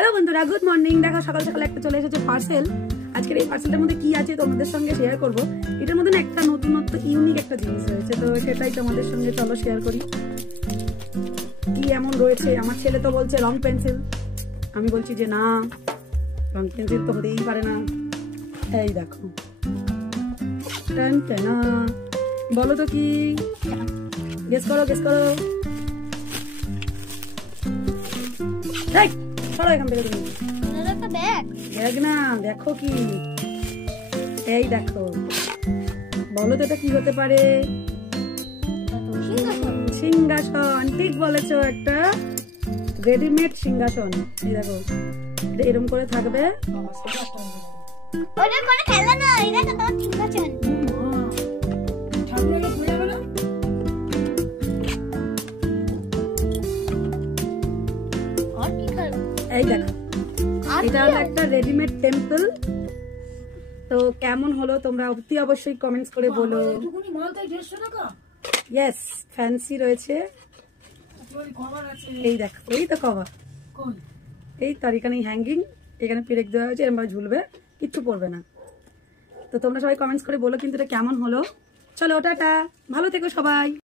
Hello বন্ধুরা, good morning. দেখো সকাল সকাল একটা চলে এসেছে পার্সেল। আজকের এই পার্সেলটার মধ্যে কি আছে তোমাদের সঙ্গে শেয়ার করব। এটার মধ্যে না একটা নতুনত্ব ইউনিক একটা জিনিস রয়েছে, তো সেটাই তোমাদের সঙ্গে চলো শেয়ার করি। কি এমন রয়েছে? আমার ছেলে তো বলছে রং পেন্সিল, আমি বলছি যে না, রং পেন্সিল তো হতেই পারে না। এই দেখো, বলো তো কি, গেস করো গেস করো। এখান থেকে তুমি ব্যাগ না, দেখো কি, এই দেখো, বলো তো এটা কি হতে পারে? সিংহাসন, ঠিক বলেছো, একটা রেডিমেড সিংহাসন। এই দেখো, এটা এরকম করে থাকবে। এই দেখো, এটা হলো একটা রেডিমেড টেম্পল। তো কেমন হলো তোমরা অতি অবশ্যই কমেন্টস করে বলো। ইয়েস, ফ্যান্সি রয়েছে। এই দেখো, এই তো কভার, এই তার এখানে হ্যাঙ্গিং, এখানে পেরেক দেওয়া হয়েছে, এরকম ভাবে ঝুলবে, কিচ্ছু পড়বে না। তো তোমরা সবাই কমেন্টস করে বলো কিন্তু এটা কেমন হলো। চলো টাটা, ভালো থেকো সবাই।